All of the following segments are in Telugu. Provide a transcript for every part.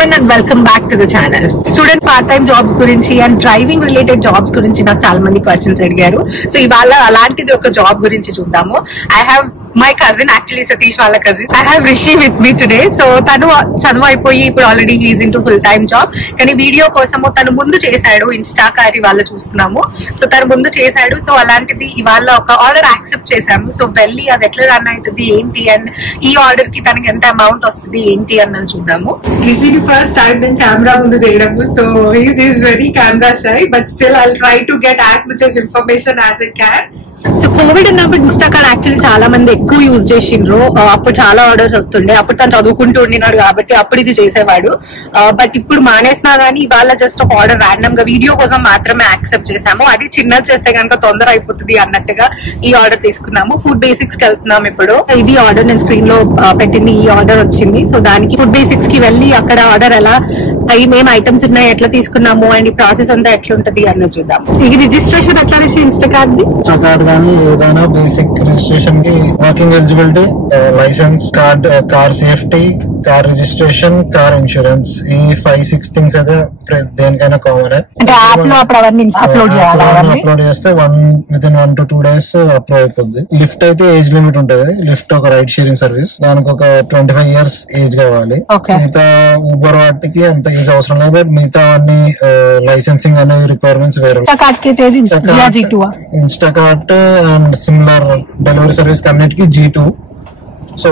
everyone and welcome back to the channel. Student part-time jobs గురించి and driving related jobs గురించి నాకు చాలా మంది క్వశ్చన్స్ అడిగారు. సో ఇవాళ అలాంటిది ఒక జాబ్ గురించి చూద్దాము. I have my cousin, actually Satish వాళ్ళ cousin. I have Rishi with me today. So తను చదువు అయిపోయి ఇప్పుడు already he is into full time job. కానీ వీడియో కోసము తను ముందు చేశాడు, ఇన్స్టాకార్ ఇవాళ చూస్తున్నాము. సో తను ముందు చేశాడు. సో అలాంటిది ఇవాళ ఒక ఆర్డర్ యాక్సెప్ట్ చేశాము. సో వెళ్ళి అది ఎట్లా రన్ అవుతుంది ఏంటి అండ్ ఈ ఆర్డర్ కి తనకి ఎంత అమౌంట్ వస్తుంది ఏంటి అన్నది చూద్దాము. రిషికి ఫస్ట్ టైం నేను కెమెరా ముందు చేయడము. So is very camera shy but still I try to get as much as information as I can. So Covid ఉన్నప్పుడు ఇన్స్టాకార్ యాక్చువల్లీ చాలా మంది ఎక్కువ యూజ్ చేసిండ్రు. అప్పుడు చాలా ఆర్డర్స్ వస్తుండే. అప్పుడు తను చదువుకుంటూ ఉండినాడు కాబట్టి అప్పుడు ఇది చేసేవాడు. బట్ ఇప్పుడు మానేసినా గానీ ఇవాళ జస్ట్ ఒక ఆర్డర్ ర్యాండమ్ గా వీడియో కోసం మాత్రమే యాక్సెప్ట్ చేసాము. అది చిన్నది చేస్తే కనుక తొందర అయిపోతుంది అన్నట్టుగా ఈ ఆర్డర్ తీసుకున్నాము. ఫుడ్ బేసిక్స్ కి వెళ్తున్నాం ఇప్పుడు. ఇది ఆర్డర్ నేను స్క్రీన్ లో పెట్టింది. ఈ ఆర్డర్ వచ్చింది. సో దానికి ఫుడ్ బేసిక్స్ కి వెళ్ళి అక్కడ ఆర్డర్ ఎలా ఏమేం ఐటమ్స్ ఉన్నాయి, ఎట్లా తీసుకున్నాము అండ్ ఈ ప్రాసెస్ అంతా ఎట్లుంటది అన్నది చూద్దాం. ఈ రిజిస్ట్రేషన్ ఎట్లా చేసి ఇన్స్టాకార్ కానీ ఏదైనా బేసిక్ రిజిస్ట్రేషన్ కి working eligibility, license, car safety, car registration, car insurance, ఈ 5-6 థింగ్స్ అయితే దేనికైనా కామన్. అప్లోడ్ చేస్తే వితిన్ 1 to 2 days అప్లోడ్ అయిపోద్ది. లిఫ్ట్ అయితే ఏజ్ లిమిట్ ఉంటది. లిఫ్ట్ ఒక రైడ్ షేరింగ్ సర్వీస్, దానికి ఒక 25 years ఏజ్ కావాలి. మిగతా ఊబర్ వాటికి అంత ఏజ్ అవసరం లేదు. బట్ మిగతా అన్ని లైసెన్సింగ్ అనేవి రిక్వైర్మెంట్స్ వేరే. Instacart and similar delivery service అన్నిటికీ G2. సో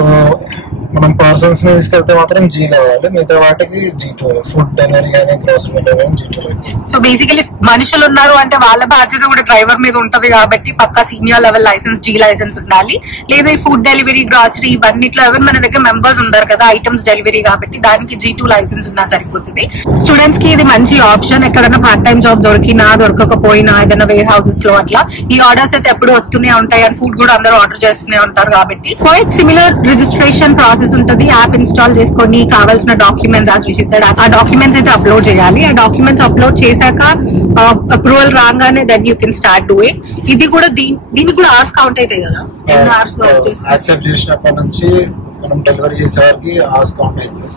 మనం పార్సల్స్ ని తీసుకెళ్తే మాత్రం G కావాలి. మిగతా వాటికి G2. ఫుడ్ డెలివరీ కానీ grocery delivery G2. So basically మనుషులు ఉన్నారు అంటే వాళ్ళ బాధ్యత కూడా డ్రైవర్ మీద ఉంటది కాబట్టి పక్కా senior level licence, G licence ఉండాలి. లేదా ఈ ఫుడ్ డెలివరీ, గ్రాసరీ ఇవన్నిట్లో ఎవరు మన దగ్గర మెంబర్స్ ఉంటారు కదా ఐటమ్స్ డెలివరీ కాబట్టి దానికి G2 లైసెన్స్ ఉన్నా సరిపోతుంది. స్టూడెంట్స్ కి ఇది మంచి ఆప్షన్. ఎక్కడైనా పార్ట్ టైం జాబ్ దొరకకపోయినా ఏదైనా వేర్ హౌసెస్ లో అట్లా ఈ ఆర్డర్స్ అయితే ఎప్పుడు వస్తూనే ఉంటాయి. అండ్ ఫుడ్ కూడా అందరూ ఆర్డర్ చేస్తూనే ఉంటారు కాబట్టి క్వైట్ సిమిలర్ రిజిస్ట్రేషన్ ప్రాసెస్ ఉంటది. యాప్ ఇన్స్టాల్ చేసుకొని కావాల్సిన డాక్యుమెంట్స్ ఆ డాక్యుమెంట్స్ అయితే అప్లోడ్ చేయాలి. ఆ డాక్యుమెంట్స్ అప్లోడ్ చేశాక అప్రూవల్ రాగానే then you can start doing. ఇది కూడా దీనికి కూడా అవర్స్ కౌంట్ అవుతాయి కదా. యాక్సెప్ట్ చేసినప్పటి నుంచి మనం డెలివరీ చేసే వారికి అవర్స్ కౌంట్ అవుతుంది.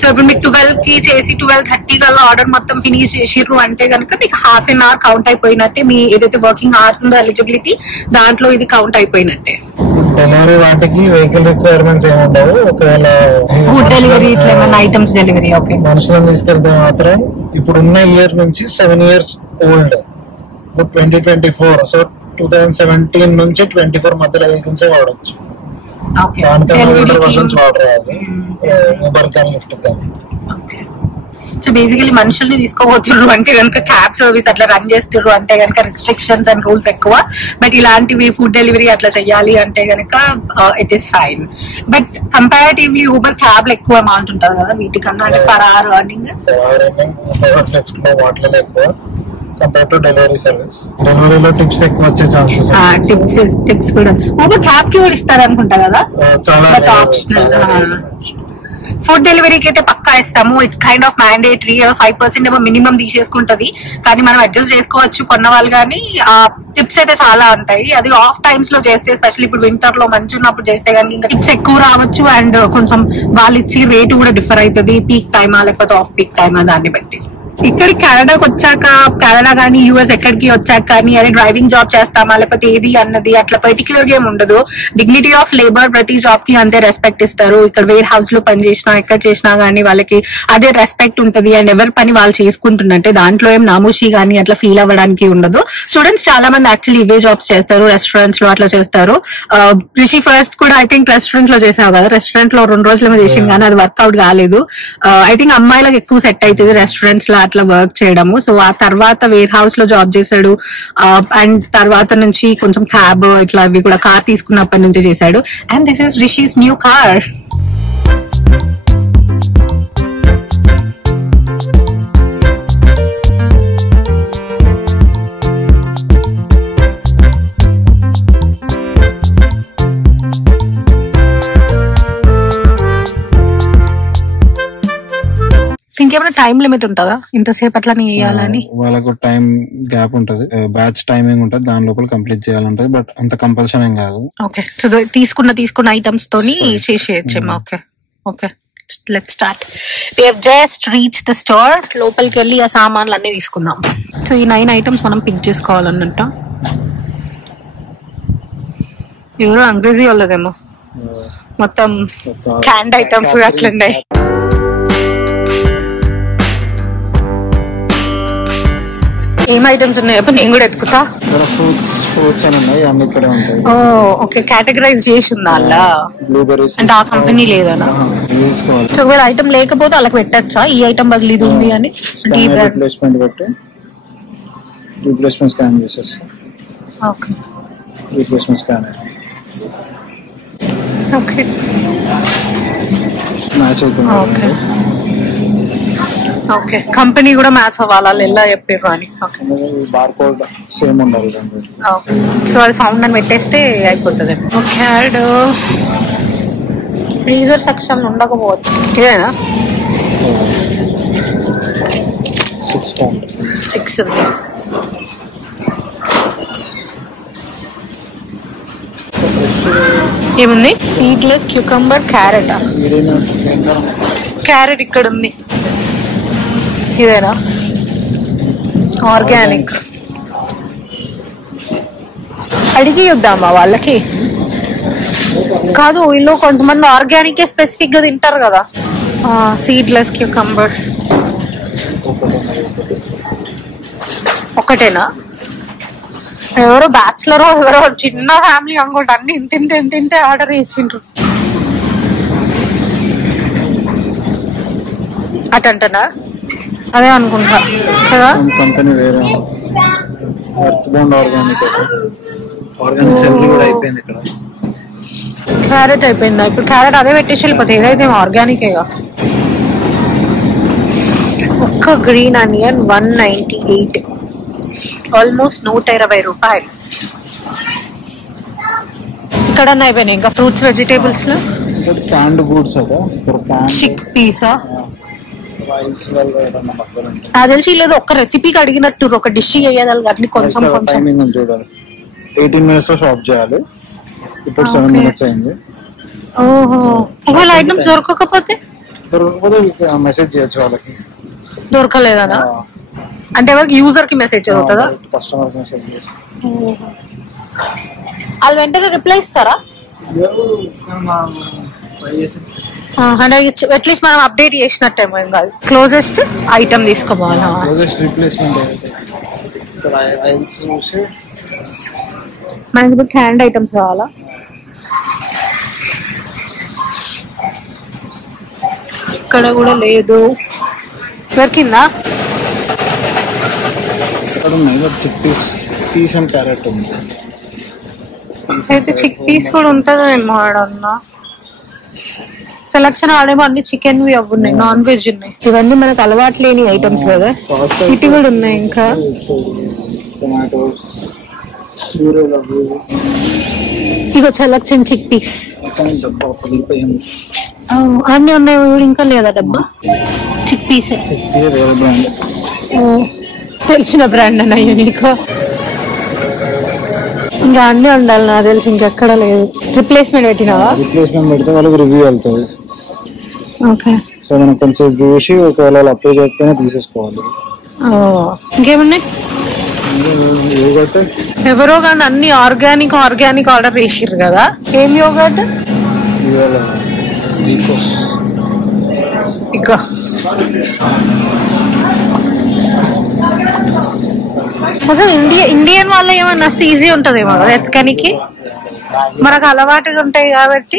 సో ఇప్పుడు మీకు 12 కి చేసి 12:30 కల్లా ఆర్డర్ మొత్తం ఫినిష్ చేసిర్రు అంటే కనుక మీకు హాఫ్ అన్ అవర్ కౌంట్ అయిపోయినట్టే. మీ ఏదైతే వర్కింగ్ అవర్స్ ఉందో ఎలిజిబిలిటీ దాంట్లో ఇది కౌంట్ అయిపోయినట్టే. డెలివరీ వాటికి వెహికల్ రిక్వైర్మెంట్స్ ఏమి ఉండవు. ఒకవేళ ఫుడ్ డెలివరీ ఇట్లా ఏమైనా ఐటమ్స్ డెలివరీ ఓకే మనుషులను తీసుకెళ్తే మాత్రం ఇప్పుడున్న ఇయర్ నుంచి 7 years ఓల్డ్ 2024. సో 2017 నుంచి 24 మధ్యలో వెహికల్స్ వాడచ్చు. సో బేసికలీ మనుషుల్ని తీసుకోబోతున్నారు అంటే కనుక క్యాబ్ సర్వీస్ అట్లా రన్ చేస్తున్నారు అంటే కనుక రిస్ట్రిక్షన్స్ అండ్ రూల్స్ ఎక్కువ. బట్ ఇలాంటివి ఫుడ్ డెలివరీ అట్లా చెయ్యాలి అంటే కనుక it is fine. But comparatively Uber cab ఎక్కువ అమౌంట్ ఉంటుంది కదా వీటికన్నా, అంటే per hour earning compare to delivery service. డెలివరీలో టిప్స్ ఎక్కువ వచ్చే ఛాన్సెస్. టిప్స్ కూడా ఊబర్ క్యాబ్ కి కూడా ఇస్తారు అనుకుంటా కదా. చాలా ఆప్షనల్. ఫుడ్ డెలివరీకి అయితే పక్కా ఇస్తాము. It's kind of mandatory. 5% ఏమో మినిమం తీసేసుకుంటది కానీ మనం అడ్జస్ట్ చేసుకోవచ్చు కొన్న వాళ్ళు. కానీ టిప్స్ అయితే చాలా ఉంటాయి. అది ఆఫ్ టైమ్స్ లో చేస్తే, ఎస్పెషల్లీ ఇప్పుడు వింటర్ లో మంచి ఉన్నప్పుడు చేస్తే కానీ ఇంకా టిప్స్ ఎక్కువ రావచ్చు. అండ్ కొంచెం వాళ్ళు ఇచ్చి రేటు కూడా డిఫర్ అవుతుంది. పీక్ టైమా లేకపోతే ఆఫ్ పీక్ టైమా దాన్ని బట్టి. ఇక్కడ కెనడాకి వచ్చాక, కెనడా కానీ యూఎస్ ఎక్కడికి వచ్చాక కానీ అదే డ్రైవింగ్ జాబ్ చేస్తామా లేకపోతే ఏది అన్నది అట్లా పర్టికులర్ గా ఏమి ఉండదు. డిగ్నిటీ ఆఫ్ లేబర్ ప్రతి జాబ్ కి అంతే రెస్పెక్ట్ ఇస్తారు. ఇక్కడ వేర్ హౌస్ లో పని చేసినా ఎక్కడ చేసినా గానీ వాళ్ళకి అదే రెస్పెక్ట్ ఉంటది. అండ్ ఎవరి పని వాళ్ళు చేసుకుంటున్నట్టే, దాంట్లో ఏం నామూషి గానీ అట్లా ఫీల్ అవ్వడానికి ఉండదు. స్టూడెంట్స్ చాలా మంది యాక్చువల్లీ ఇవే జాబ్స్ చేస్తారు. రెస్టారెంట్స్ లో అట్లా చేస్తారు. రిషి ఫస్ట్ కూడా ఐ థింక్ రెస్టారెంట్ లో చేసావు కదా. రెస్టారెంట్ లో 2 రోజులు చేసింది కానీ అది వర్క్అవుట్ కాలేదు. ఐ థింక్ అమ్మాయిలకు ఎక్కువ సెట్ అవుతుంది రెస్టారెంట్స్ లో అట్లా వర్క్ చేయడము. సో ఆ తర్వాత వేర్ హౌస్ లో జాబ్ చేశాడు. అండ్ తర్వాత నుంచి కొంచెం క్యాబ్ ఇట్లా అవి కూడా కార్ తీసుకున్నప్పటి నుంచి చేశాడు. And this is Rishi's new car. ఇంకేమైనా టైం లిమిట్ ఉంటుందా ఇంతసేపు అట్లా వేయాలని? వాళ్ళకు టైం గ్యాప్ ఉంటది, బ్యాచ్ టైమింగ్ ఉంటది, దాని లోపల కంప్లీట్ చేయాలంటది. బట్ అంత కంపల్షన్ ఏం కాదు. ఓకే. సో తీసుకున్న ఐటమ్స్ తోని చేసేయచ్చేమో. Okay okay. Let's start. We have just reach the store. లోపలికి వెళ్ళి ఆ సామాన్లు అన్ని తీసుకుందాం. సో ఈ 9 ఐటమ్స్ మనం పిక్ చేసుకోవాలన్నట్ట. ఎవరో అంగ్రేజీ వాళ్ళదేమో మొత్తం క్యాండ్ ఐటమ్స్ అట్లున్నాయి. ఏం ఐటమ్స్ ఉన్నాయి అప్పుడు నేను కూడా ఎత్తుకుతా. ఓకే, కేటగరైజ్ చేసి ఉందా అలా? అంటే ఆ కంపెనీ లేదనా? ఒకవేళ ఐటమ్ లేకపోతే అలా పెట్టచ్చా? ఈ ఐటమ్ బదులు ఇది ఉంది అని రీప్లేస్మెంట్ స్కాన్ చేసేసి okay replacement scan okay match అవుతుంది. ఓకే ఓకే, కంపెనీ కూడా మ్యాచ్ అవ్వాలి ఎలా చెప్పారు అని. ఓకే, బార్కోడ్ సేమ్ ఉండాలి. సో అది ఫౌండ్ అని పెట్టేస్తే అయిపోతుంది. ఓకే, ఫ్రీజర్ సెక్షన్ ఉండకపోవచ్చు. ఇదేనా 6 ఉంది. ఏముంది? Seedless cucumber carrot. క్యారెట్ ఇక్కడ ఉంది. ఇదేనా ఆర్గానిక్? అడిగి చూద్దామా వాళ్ళకి? కాదు, వీళ్ళు కొంతమంది ఆర్గానిక్ స్పెసిఫిక్ గా తింటారు కదా. సీడ్లెస్ క్యూకంబర్ ఒకటేనా? ఎవరో బ్యాచులర్ ఎవరో చిన్న ఫ్యామిలీ అనుకుంటా అన్ని ఇంత ఆర్డర్ చేసిండ్రు అటంటనా? అదే అనుకుంటా కదా. కంపెనీ వేరే అయిపోయింది. ఇక్కడ క్యారెట్ అయిపోయిందా? ఇప్పుడు క్యారెట్ అదే పెట్టేసి వెళ్ళిపోతే ఏదైతే ఆర్గానికేగా. ఒక్క గ్రీన్ ఆనియన్ 198, ఆల్మోస్ట్ 120 రూపాయలు. ఇక్కడ అయిపోయినాయి ఇంకా ఫ్రూట్స్ వెజిటేబుల్స్ లో. క్యాన్డ్ గూడ్స్ చిక్ పీసా అది తెలిసి లేదు. ఒక్క రెసిపీకి అడిగినట్టు ఒక డిష్ అయ్యేదాన్ని అన్ని కొంచెం కొంచెం. 18 minutes లో షాప్ చేయాలి. ఇప్పుడు 7 minutes అయింది. ఓహో, ఒకవేళ ఐటమ్స్ దొరకకపోతే మెసేజ్ చేయొచ్చు వాళ్ళకి. దొరకలేదనా అంటే ఎవరికి? యూజర్ కి మెసేజ్ చదువుతుందా? కస్టమర్ కి మెసేజ్ చేసి వాళ్ళు వెంటనే రిప్లై ఇస్తారా? అంటే అట్లీస్ట్ మనం అప్డేట్ చేసినట్టేమో. ఏం కాదు, క్లోజెస్ట్ ఐటమ్ తీసుకోవాలి. మనకి ఇప్పుడు క్యాండ్ ఐటమ్స్ కావాలా? ఇక్కడ కూడా లేదు. దొరికిందా? పీస్ అండ్ క్యారెట్ ఉంది. అయితే చిక్ పీస్ కూడా ఉంటుందేమో ఆడన్నా. సెలక్షన్ ఆడేమో అన్ని చికెన్ వి అవి ఉన్నాయి, నాన్ వెజ్ ఉన్నాయి. ఇవన్నీ మనకు అలవాటు లేని ఐటమ్స్ కదా. ఇటు కూడా ఉన్నాయి ఇంకా. ఇగో సెలక్షన్ చిక్ పీస్ అన్ని ఉన్నాయి. ఇంకా లేదా డబ్బా? చిక్ పీస్ తెలిసిన బ్రాండ్ అన్నయ్య నీకు. ఇంకా అన్ని ఉండాలి నాకు తెలిసి, ఇంకెక్కడ లేదు. రిప్లేస్మెంట్ పెట్టినావా? రిప్లేస్మెంట్ పెడితే వాళ్ళకి రివ్యూ వెళ్తుంది. ఓకే, సో మనం కొంచెం చూసి ఒకవేళ అప్లై చేయకపోయినా తీసేసుకోవాలి. ఇంకేమున్నాయి? ఎవరో కానీ అన్ని ఆర్గానిక్ ఆర్డర్ చేసిర్రు కదా. ఏం యోగర్ట్? ఇక కొంచెం ఇండియన్ వాళ్ళ ఏమన్నా వస్తే ఈజీ ఉంటదేమో కదా ఎత్తుకనికి. మనకు అలవాటుగా ఉంటాయి కాబట్టి.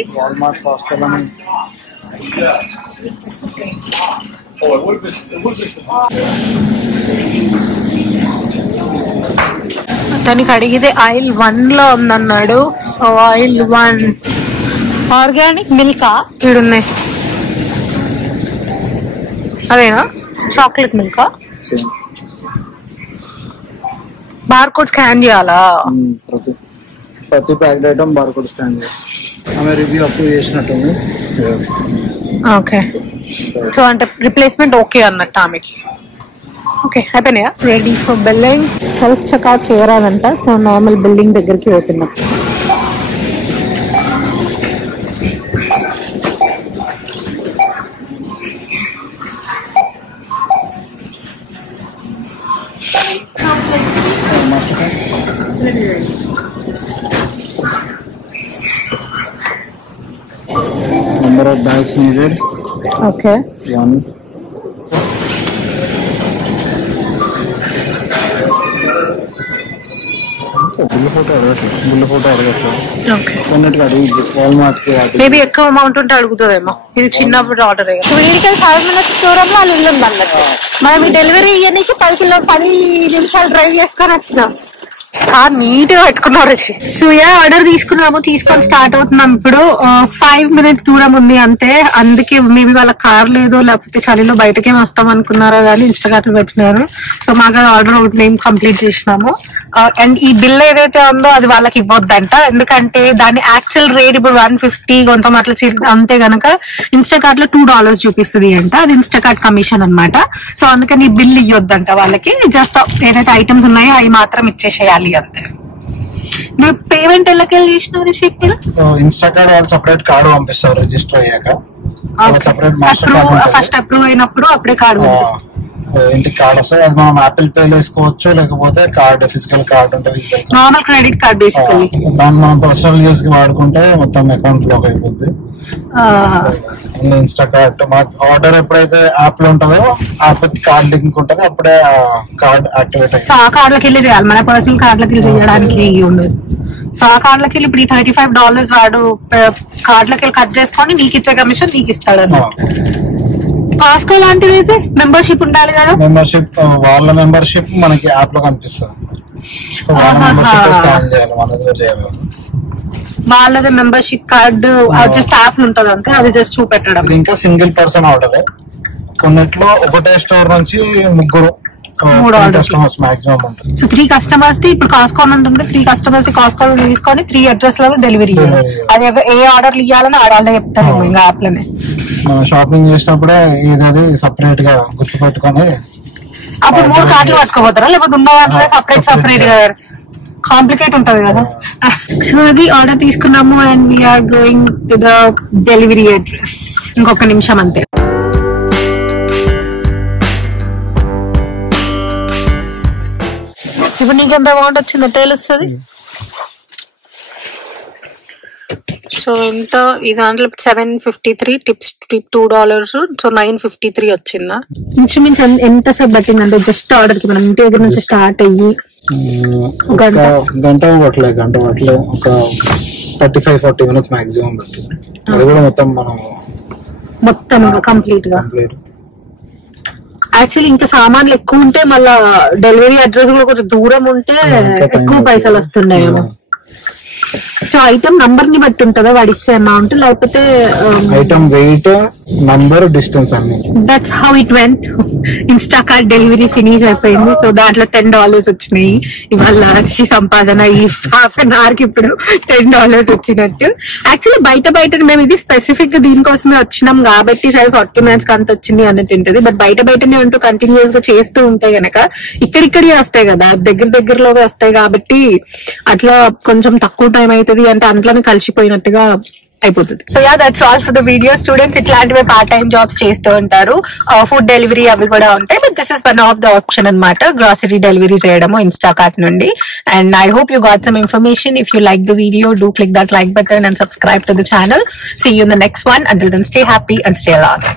తనకి అడిగితే ఆయిల్ 1 లో ఉందన్నాడు. సో ఆయిల్ 1 ఆర్గానిక్ మిల్కా ఇడున్నాయి. అదేనా చాక్లెట్ మిల్కా? బార్ కోడ్ స్కాన్ చేయాలా? ప్రతి packet item bar code scan చేయాలి. ఆమె రివ్యూ అప్రూవ్ చేసినట్టుంది. ఓకే, సో అంటే రిప్లేస్మెంట్ ఓకే అన్నట్టు ఆమెకి. ఓకే, అయిపోయినాయా? Ready for billing. Self checkout చేయరాదంట. సో నార్మల్ బిల్లింగ్ దగ్గరికి పోతున్నాం. Number of bags needed. Okay. 1. Bill photo maybe ఎక్కువ అమౌంట్ ఉంటే అడుగుతుందేమో. ఇది చిన్నప్పుడు ఆర్డర్ వీడికి 5 minutes దూరంలో వాళ్ళు ఇల్లు అన్నట్టు. మనం ఈ డెలివరీ ఇయ్యడానికి 10 నిమిషాలు డ్రైవ్ చేసుకొని వచ్చినాం. నీట్ గా పెట్టుకున్నారు. సూయ ఆర్డర్ తీసుకొని స్టార్ట్ అవుతున్నాం. ఇప్పుడు 5 minutes దూరం ఉంది అంతే. అందుకే మేబీ వాళ్ళ కార్ లేదో లేకపోతే చలిలో బయటకేం వస్తాం అనుకున్నారో కానీ ఇన్స్టాగ్రామ్ లో పెట్టినారు. సో మాకు ఆర్డర్ ఒకటి మేము కంప్లీట్ చేసినాము. అండ్ ఈ బిల్ ఏదైతే ఉందో అది వాళ్ళకి ఇవ్వద్దంట. ఎందుకంటే దాని యాక్చువల్ రేట్ ఇప్పుడు 150 కొంచెం అట్లా అంతే గనక ఇన్స్టాకార్ట్ లో $2 చూపిస్తుంది అంట. అది ఇన్స్టాకార్ట్ కమిషన్ అన్నమాట. సో అందుకని ఈ బిల్ ఇవ్వద్దంట వాళ్ళకి. జస్ట్ ఏదైతే ఐటమ్స్ ఉన్నాయో అవి మాత్రం ఇచ్చేసేయాలి అంతే. మీరు పేమెంట్ ఎలాకెళ్ళి చేసినారు ఇప్పుడు? ఇన్స్టాకార్ట్ వాళ్ళు సెపరేట్ కార్డు పంపిస్తారు రిజిస్టర్ అయ్యాక. ఫస్ట్ అప్రూవ్ అయినప్పుడు అప్పుడే కార్డు పంపిస్తారు. ఇంటికి కార్డ్ వస్తుంది. అది మనం యాపిల్ పే వేసుకోవచ్చు, లేకపోతే కార్డ్ ఫిజికల్ కార్డ్ ఉంటుంది, నార్మల్ క్రెడిట్ కార్డ్ బేసికల్లీ. దాన్ని మనం పర్సనల్ యూస్ కి వాడుకుంటే మొత్తం అకౌంట్ బ్లాక్ అయిపోద్ది. ఇన్స్టాకార్ట్ ఆర్డర్ ఎప్పుడైతే యాప్ లో ఉంటుందో యాప్ కార్డ్ లింక్ ఉంటుంది, అప్పుడే కార్డ్ యాక్టివేట్ అయ్యి ఆ కార్డులకి వెళ్ళి చేయాలి. మన పర్సనల్ కార్డులకి వెళ్ళి చేయడానికి ఉండదు. సో ఆ కార్డులకి వెళ్ళి ఇప్పుడు $35 వాడు కార్డులకి వెళ్ళి కట్ చేసుకొని నీకు ఇచ్చే కమిషన్ నీకు ఇస్తాడు అన్నమాట. కాస్కో లాంటిది అయితే మెంబర్షిప్ ఉండాలి కదా. మెంబర్షిప్ వాళ్ళ మెంబర్షిప్ మనకి యాప్ లో కనిపిస్తుంది. సో వాళ్ళ మెంబర్షిప్ స్కాన్ చేయాలి, మనది చేయాలి. వాళ్ళది మెంబర్షిప్ కార్డు జస్ట్ యాప్ ఉంటది అంతే, అది జస్ట్ చూపెట్టడం. ఇంకా సింగిల్ పర్సన్ ఆర్డర్. కొన్నిట్లో ఒకటే స్టోర్ నుంచి 3 కస్టమర్స్ మాక్సిమం ఉంటుంది. సో 3 customers కి ఇప్పుడు కాస్కో ఉంటుంది. 3 customers కి కాస్కో తీసుకొని 3 address లలో డెలివరీ. అది ఏ ఆర్డర్లు ఇవ్వాలని ఆర్డర్ చెప్తారు ఇంకా యాప్ లోనే. షాపింగ్ చేసినప్పుడే ఇది సపరేట్ గా గుర్తుపెట్టుకొని అప్పుడు 3 కార్డులు పట్టుకోపోతారా, లేకపోతే ఉన్న వాటిలో సపరేట్ గా కాంప్లికేట్ ఉంటది కదా. సో అది ఆర్డర్ తీసుకున్నాము and we are going to the delivery address. ఇంకొక నిమిషం అంతే. ఇప్పుడు నీకు ఎంత అమౌంట్ వచ్చిందో తెలుస్తుంది. సో ఎంత ఈ దాంట్లో $753 టిప్స్ $2. సో $953 వచ్చిందా. ఇంచుమించు ఎంతసేపు పట్టిందంటే జస్ట్ ఆర్డర్ కి మనం ఇంటి దగ్గర నుంచి స్టార్ట్ అయ్యి గంట పట్టలే ఒక 35-40 minutes మాక్సిమం పట్టింది. అది కూడా మొత్తం కంప్లీట్ గా. యాక్చువల్లీ ఇంకా సామాన్లు ఎక్కువ ఉంటే మళ్ళా డెలివరీ అడ్రస్ కూడా కొంచెం దూరం ఉంటే ఎక్కువ పైసలు వస్తున్నాయేమో. సో ఐటమ్ నంబర్ ని బట్టి ఉంటుందా వాడు ఇచ్చే అమౌంట్, లేకపోతే ఐటమ్ వెయిట్, నంబర్, డిస్టెన్స్ అన్ని. That's how it went. Instacart delivery finish అయిపోయింది. సో దాంట్లో $10 వచ్చినాయి. ఇవాళ సంపాదన ఈ ½ an hour కి ఇప్పుడు $10 వచ్చినట్టు. యాక్చువల్లీ బయట మేము ఇది స్పెసిఫిక్ గా దీనికోసమే వచ్చినాం కాబట్టి సరే 40 minutes కి అంత వచ్చింది అన్నట్టు ఉంటుంది. బట్ బయటనే ఉంటూ కంటిన్యూస్ గా చేస్తూ ఉంటే గనక ఇక్కడిక్కడే వస్తాయి కదా, దగ్గరలో వస్తాయి కాబట్టి అట్లా కొంచెం తక్కువ టైం అవుతుంది అంటే అంట్లోనే కలిసిపోయినట్టుగా అయిపోతుంది. So yeah that's all for the video. Students ఇట్లాంటివి పార్ట్ టైం జాబ్స్ చేస్తూ ఉంటారు. ఫుడ్ డెలివరీ అవి కూడా ఉంటాయి. But this is one of the option అన్నమాట, గ్రాసరీ డెలివరీ చేయడము ఇన్స్టాకార్ట్ నుండి. And I hope you got some information. If you like the video, do click that like button and subscribe to the channel. See you in the next one. Until then, stay happy and stay alive.